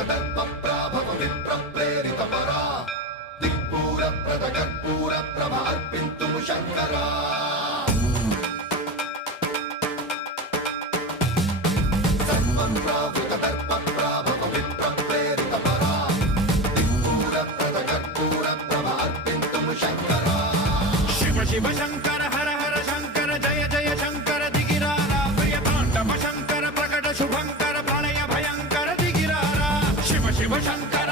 దర్పప్రాభవ విప్రప్రేరిత పరా దిక్పూర ప్రద కర్పూర ప్రభ అర్పింతుము శంకరా సర్వప్రావృత దర్పప్రాభవ విప్రప్రేరిత పరా దిక్పూర ప్రద కర్పూర ప్రభ అర్పింతుము శంకరా శివ శివ శంకర హర హర శంకర జయ జయ శంకర దిగిరారా ప్రియ తాండవ శంకర ప్రకట శుభంకర ప్రళయ భయంకర దిగిరారా శివ శివ శంకర